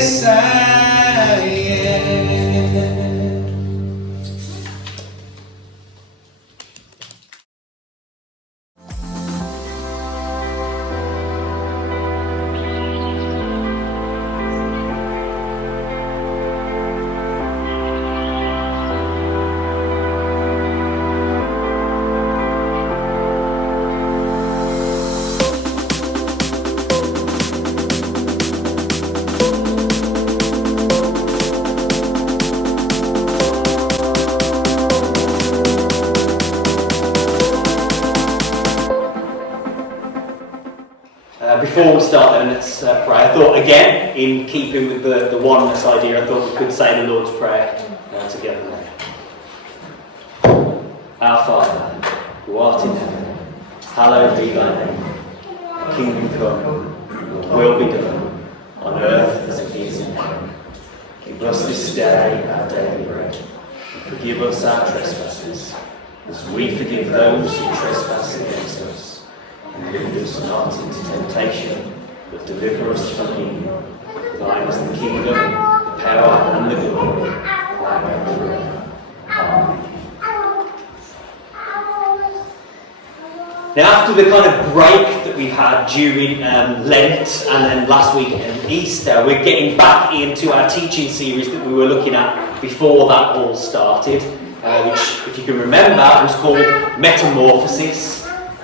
yes I am. Before we start then, let's pray. I thought, again, in keeping with the oneness idea, I thought we could say the Lord's Prayer together now. Our Father, who art in heaven, hallowed be thy name. Thy kingdom come, thy will be done, on earth as it is in heaven. Give us this day our daily bread, and forgive us our trespasses, as we forgive those who trespass against us. And lead us not into temptation, but deliver us from evil. Thine is the kingdom, the power, and the glory, now and forever. Amen. Now, after the kind of break that we've had during Lent and then last week and Easter, we're getting back into our teaching series that we were looking at before that all started, which, if you can remember, was called Metamorphosis.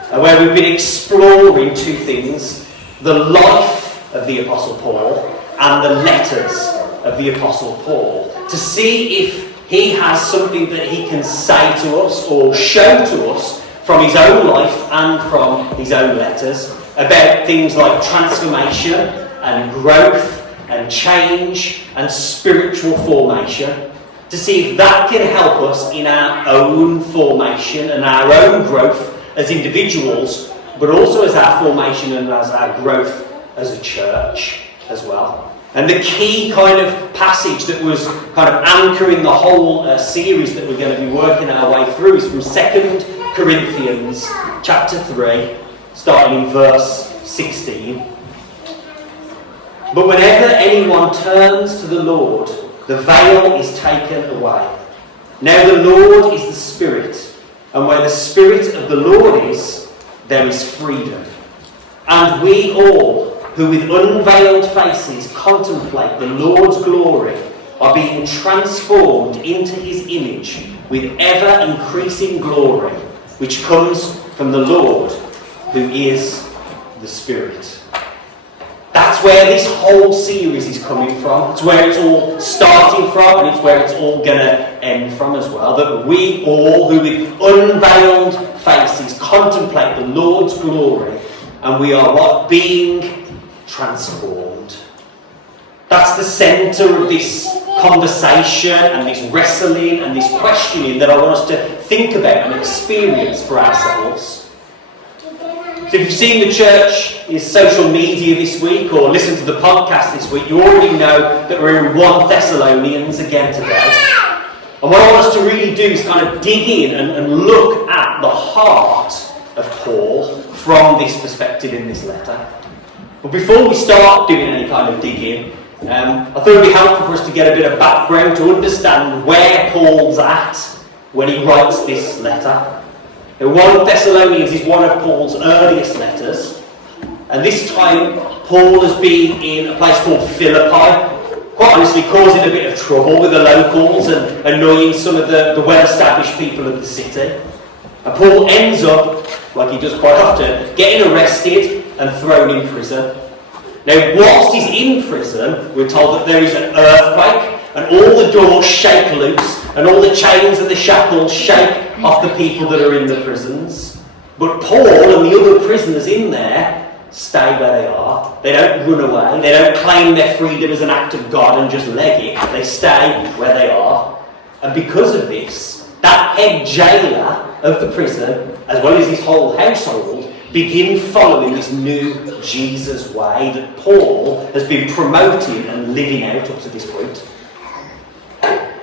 Where we've been exploring two things: the life of the Apostle Paul and the letters of the Apostle Paul, to see if he has something that he can say to us or show to us from his own life and from his own letters about things like transformation and growth and change and spiritual formation, to see if that can help us in our own formation and our own growth as individuals, but also as our formation and as our growth as a church as well. And the key kind of passage that was kind of anchoring the whole series that we're going to be working our way through is from 2 Corinthians chapter 3, starting in verse 16. But whenever anyone turns to the Lord, the veil is taken away. Now the Lord is the Spirit, and where the Spirit of the Lord is, there is freedom. And we all, who with unveiled faces contemplate the Lord's glory, are being transformed into his image with ever-increasing glory, which comes from the Lord, who is the Spirit. That's where this whole series is coming from. It's where it's all starting from, and it's where it's all going to end from as well. That we all, who with unveiled faces contemplate the Lord's glory, and we are what? Being transformed. That's the centre of this conversation and this wrestling and this questioning that I want us to think about and experience for ourselves. So if you've seen the church's social media this week or listened to the podcast this week, you already know that we're in 1 Thessalonians again today. And what I want us to really do is kind of dig in and look at the heart of Paul from this perspective in this letter. But before we start doing any kind of digging, I thought it would be helpful for us to get a bit of background to understand where Paul's at when he writes this letter. 1 Thessalonians is one of Paul's earliest letters, and this time Paul has been in a place called Philippi, quite honestly causing a bit of trouble with the locals and annoying some of the well-established people of the city. And Paul ends up, like he does quite often, getting arrested and thrown in prison. Now, whilst he's in prison, we're told that there is an earthquake and all the doors shake loose and all the chains and the shackles shake off the people that are in the prisons. But Paul and the other prisoners in there stay where they are. They don't run away. They don't claim their freedom as an act of God and just leg it. They stay where they are. And because of this, that head jailer of the prison, as well as his whole household, begin following this new Jesus way that Paul has been promoting and living out up to this point.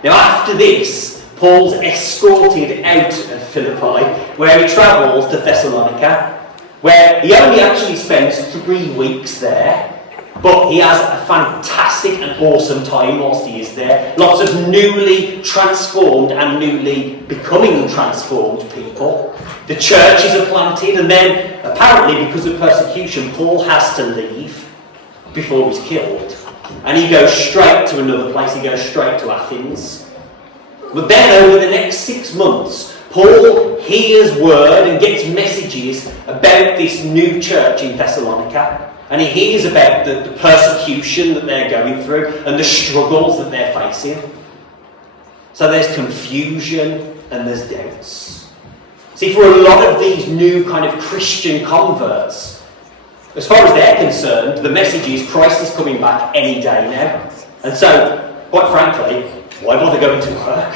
Now, after this, Paul's escorted out of Philippi, where he travels to Thessalonica, where he only actually spends 3 weeks there. But he has a fantastic and awesome time whilst he is there. Lots of newly transformed and newly becoming transformed people. The churches are planted, and then apparently because of persecution, Paul has to leave before he's killed. And he goes straight to another place, he goes straight to Athens. But then over the next 6 months, Paul hears word and gets messages about this new church in Thessalonica. And he hears about the persecution that they're going through and the struggles that they're facing. So there's confusion and there's doubts. See, for a lot of these new kind of Christian converts, as far as they're concerned, the message is Christ is coming back any day now. And so, quite frankly, why bother going to work?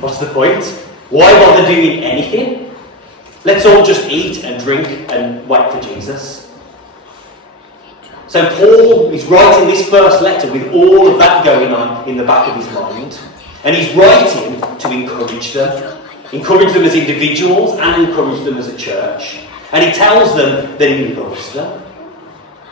What's the point? Why bother doing anything? Let's all just eat and drink and wait for Jesus. So Paul is writing this first letter with all of that going on in the back of his mind. And he's writing to encourage them. Encourage them as individuals and encourage them as a church. And he tells them that he loves them.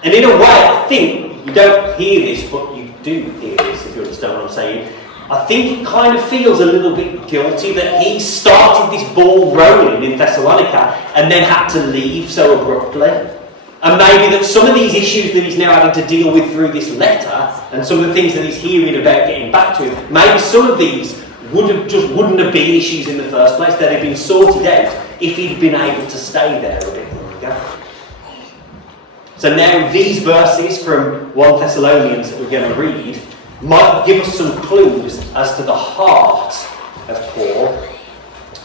And in a way, I think, you don't hear this, but you do hear this, if you understand what I'm saying. I think he kind of feels a little bit guilty that he started this ball rolling in Thessalonica and then had to leave so abruptly. And maybe that some of these issues that he's now having to deal with through this letter and some of the things that he's hearing about getting back to him, maybe some of these wouldn't have been issues in the first place. They'd have been sorted out if he'd been able to stay there a bit longer. So now these verses from 1 Thessalonians that we're going to read might give us some clues as to the heart of Paul.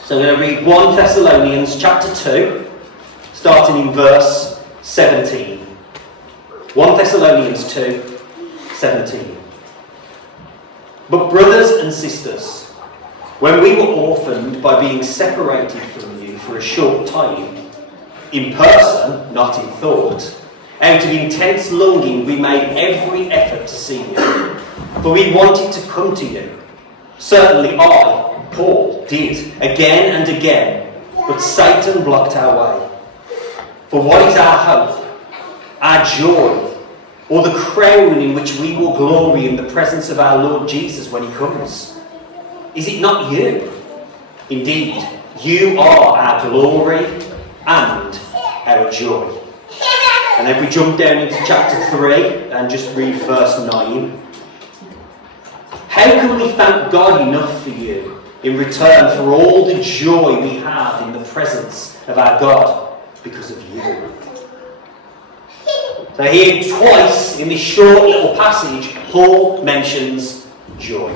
So I'm going to read 1 Thessalonians chapter 2, starting in verse 17. 1 Thessalonians 2, 17. But brothers and sisters, when we were orphaned by being separated from you for a short time, in person, not in thought, out of intense longing we made every effort to see you, for we wanted to come to you. Certainly I, Paul, did, again and again, but Satan blocked our way. For what is our hope, our joy, or the crown in which we will glory in the presence of our Lord Jesus when he comes? Is it not you? Indeed, you are our glory and our joy. And if we jump down into chapter 3 and just read verse 9. How can we thank God enough for you in return for all the joy we have in the presence of our God because of you? So here twice in this short little passage, Paul mentions joy.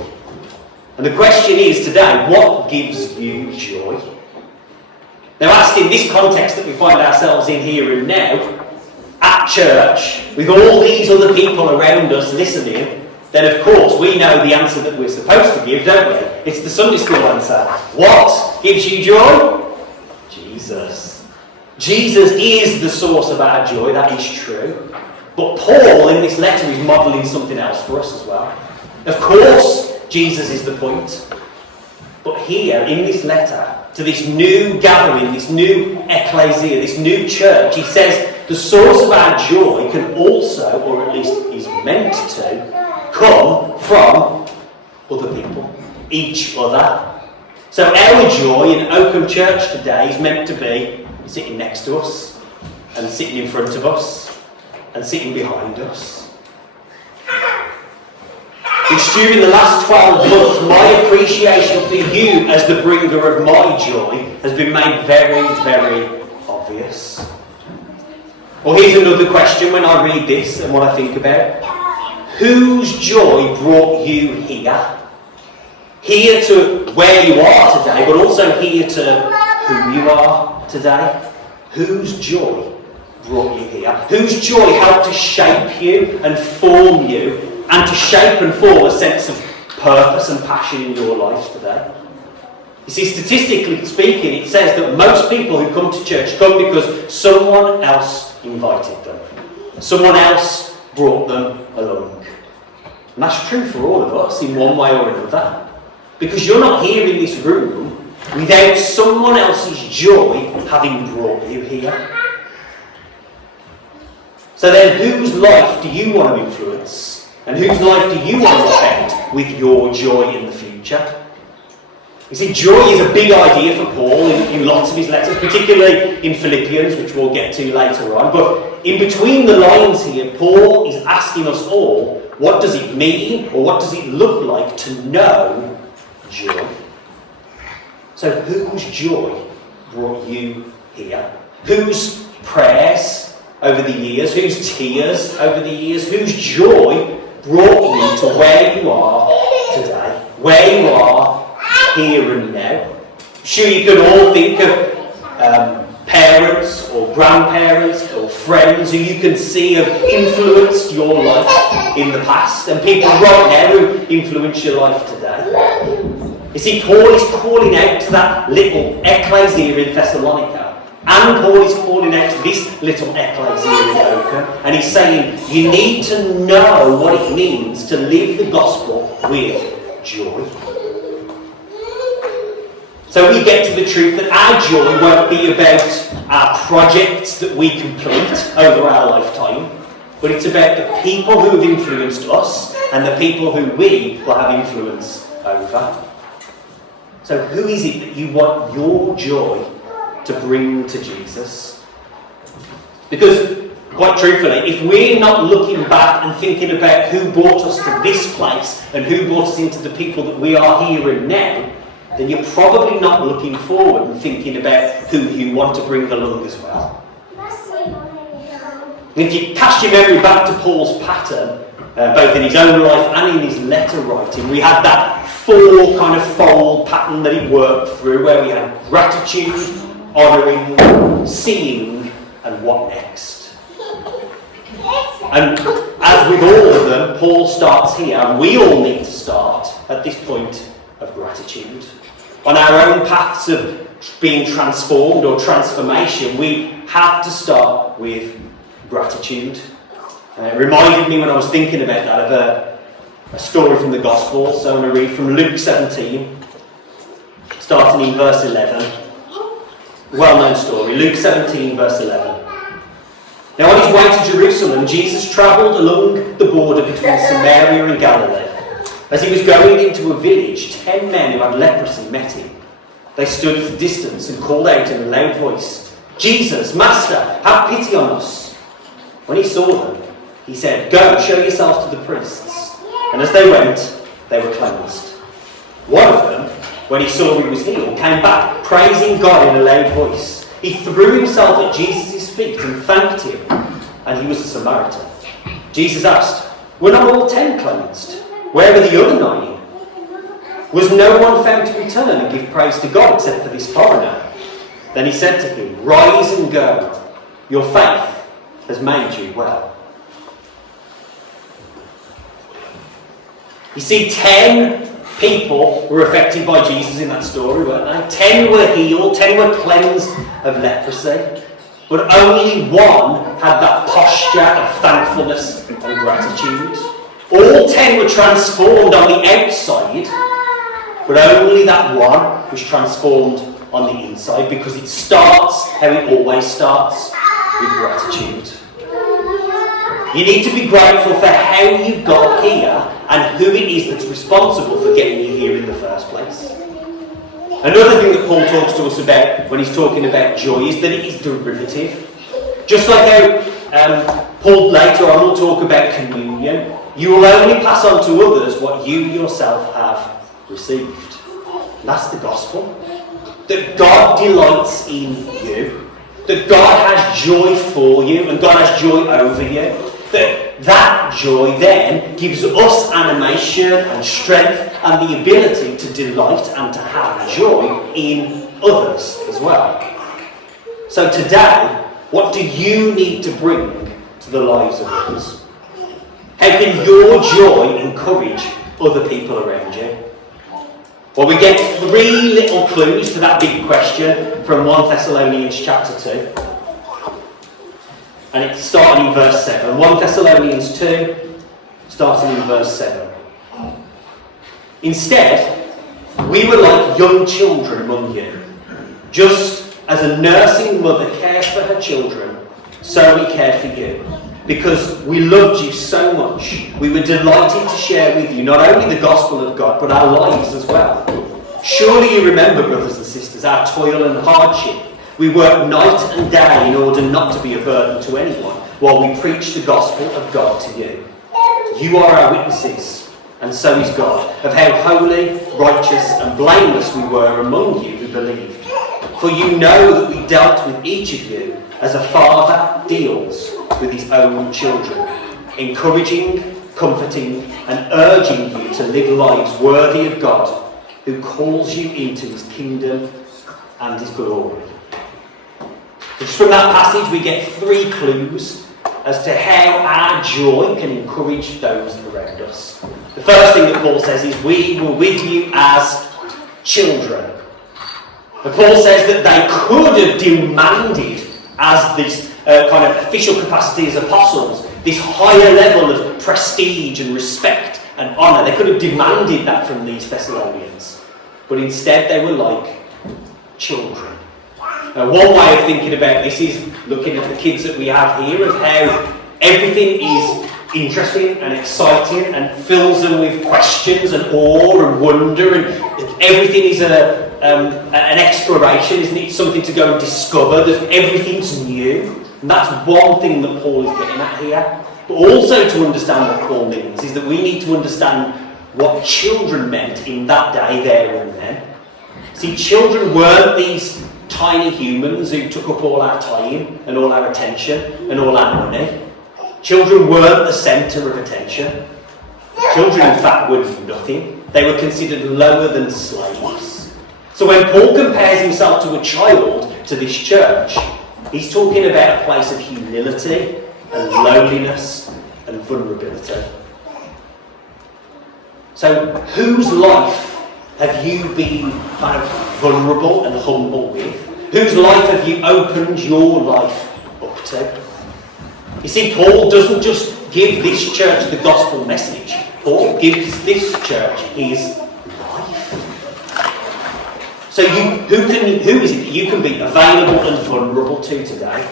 And the question is today, what gives you joy? Now asked in this context that we find ourselves in here and now, at church, with all these other people around us listening, then of course we know the answer that we're supposed to give, don't we? It's the Sunday school answer. What gives you joy? Jesus. Jesus is the source of our joy, that is true. But Paul in this letter is modelling something else for us as well. Of course, Jesus is the point. But here, in this letter, to this new gathering, this new ecclesia, this new church, he says the source of our joy can also, or at least is meant to, come from other people, each other. So our joy in Oakham Church today is meant to be sitting next to us, and sitting in front of us, and sitting behind us. It's during the last 12 months, my appreciation for you as the bringer of my joy has been made very, very obvious. Well, here's another question when I read this and what I think about. Whose joy brought you here? Here to where you are today, but also here to who you are today. Whose joy brought you here? Whose joy helped to shape you and form you and to shape and form a sense of purpose and passion in your life today? You see, statistically speaking, it says that most people who come to church come because someone else invited them. Someone else brought them along. And that's true for all of us in one way or another. Because you're not here in this room without someone else's joy having brought you here. So then, whose life do you want to influence? And whose life do you want to affect with your joy in the future? You see, joy is a big idea for Paul in lots of his letters, particularly in Philippians, which we'll get to later on. But in between the lines here, Paul is asking us all, what does it mean, or what does it look like to know joy? So whose joy brought you here? Whose prayers over the years, whose tears over the years, whose joy brought you to where you are today, where you are here and now? Sure, you can all think of parents or grandparents or friends who you can see have influenced your life in the past, and people right now who influence your life today. You see, Paul is calling out to that little ecclesia in Thessalonica, and Paul is calling out to this little ecclesia in Oakham, and he's saying, you need to know what it means to live the gospel with joy. So we get to the truth that our joy won't be about our projects that we complete over our lifetime, but it's about the people who have influenced us and the people who we will have influence over. So who is it that you want your joy to bring to Jesus? Because, quite truthfully, if we're not looking back and thinking about who brought us to this place and who brought us into the people that we are here and now, then you're probably not looking forward and thinking about who you want to bring along as well. And if you cast your memory back to Paul's pattern, both in his own life and in his letter writing, we had that fold pattern that he worked through, where we had gratitude, honouring, seeing, and what next. And as with all of them, Paul starts here, and we all need to start at this point of gratitude. On our own paths of being transformed or transformation, we have to start with gratitude. It reminded me when I was thinking about that of a story from the Gospel. So I'm going to read from Luke 17, starting in verse 11. Well-known story, Luke 17, verse 11. Now on his way to Jerusalem, Jesus travelled along the border between Samaria and Galilee. As he was going into a village, 10 men who had leprosy met him. They stood at a distance and called out in a loud voice, "Jesus, Master, have pity on us." When he saw them, he said, "Go, show yourselves to the priests." And as they went, they were cleansed. One of them, when he saw he was healed, came back, praising God in a loud voice. He threw himself at Jesus' feet and thanked him, and he was a Samaritan. Jesus asked, "Were not all 10 cleansed? Where are the other 9? Was no one found to return and give praise to God except for this foreigner?" Then he said to him, "Rise and go. Your faith has made you well." You see, 10 people were affected by Jesus in that story, weren't they? 10 were healed, 10 were cleansed of leprosy. But only one had that posture of thankfulness and gratitude. All 10 were transformed on the outside, but only that one was transformed on the inside, because it starts how it always starts, with gratitude. You need to be grateful for how you've got here and who it is that's responsible for getting you here in the first place. Another thing that Paul talks to us about when he's talking about joy is that it is derivative. Just like how Paul later on will talk about communion, you will only pass on to others what you yourself have received. That's the gospel. That God delights in you. That God has joy for you and God has joy over you. That joy then gives us animation and strength and the ability to delight and to have joy in others as well. So today, what do you need to bring to the lives of others? How can your joy encourage other people around you? Well, we get 3 little clues to that big question from 1 Thessalonians chapter 2. And it's starting in verse 7. 1 Thessalonians 2, starting in verse 7. "Instead, we were like young children among you. Just as a nursing mother cares for her children, so we care for you. because we loved you so much. We were delighted to share with you not only the gospel of God, but our lives as well. Surely you remember, brothers and sisters, our toil and hardship. We worked night and day in order not to be a burden to anyone while we preach the gospel of God to you. You are our witnesses, and so is God, of how holy, righteous and blameless we were among you who believed. For you know that we dealt with each of you as a father deals with his own children, encouraging, comforting and urging you to live lives worthy of God, who calls you into his kingdom and his glory. Just from that passage we get 3 clues as to how our joy can encourage those around us. The first thing that Paul says is, we were with you as children. And Paul says that they could have demanded, as this kind of official capacity as apostles, this higher level of prestige and respect and honour. They could have demanded that from these Thessalonians. But instead they were like children. Now, one way of thinking about this is looking at the kids that we have here, of how everything is interesting and exciting and fills them with questions and awe and wonder, and everything is an exploration, isn't it? Something to go and discover. Everything's new. And that's one thing that Paul is getting at here. But also to understand what Paul means is that we need to understand what children meant in that day, there and then. See, children weren't these tiny humans who took up all our time and all our attention and all our money. Children weren't the centre of attention. Children, in fact, were nothing. They were considered lower than slaves. So when Paul compares himself to a child to this church, he's talking about a place of humility and lowliness and vulnerability. So whose life have you been kind of vulnerable and humble with? Whose life have you opened your life up to? You see, Paul doesn't just give this church the gospel message. Paul gives this church his life. So who is it that you can be available and vulnerable to today?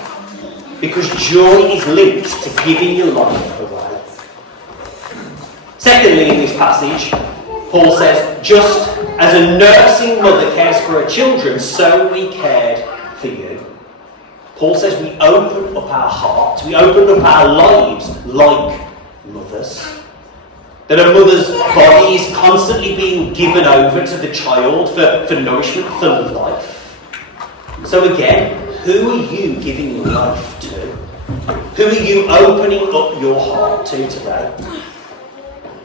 Because joy is linked to giving your life away. Secondly, in this passage, Paul says, just as a nursing mother cares for her children, so we cared for you. Paul says we open up our hearts, we open up our lives like mothers. That a mother's body is constantly being given over to the child for nourishment, for life. So again, who are you giving your life to? Who are you opening up your heart to today?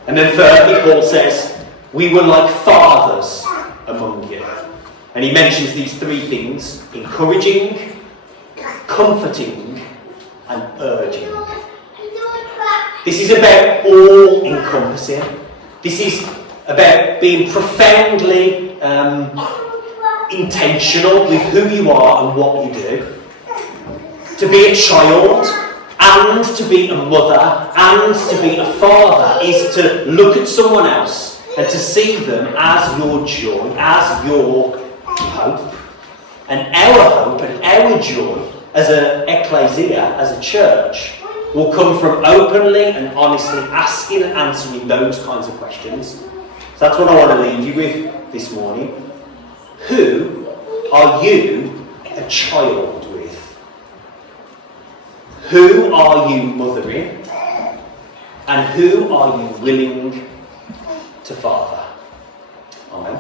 And then thirdly, Paul says, we were like fathers among you. And he mentions these 3 things: encouraging, comforting, and urging. This is about all-encompassing. This is about being profoundly intentional with who you are and what you do. To be a child and to be a mother and to be a father is to look at someone else and to see them as your joy, as your hope. And our hope and our joy as an ecclesia, as a church, will come from openly and honestly asking and answering those kinds of questions. So that's what I want to leave you with this morning. Who are you a child with? Who are you mothering? And who are you willing to father? Amen.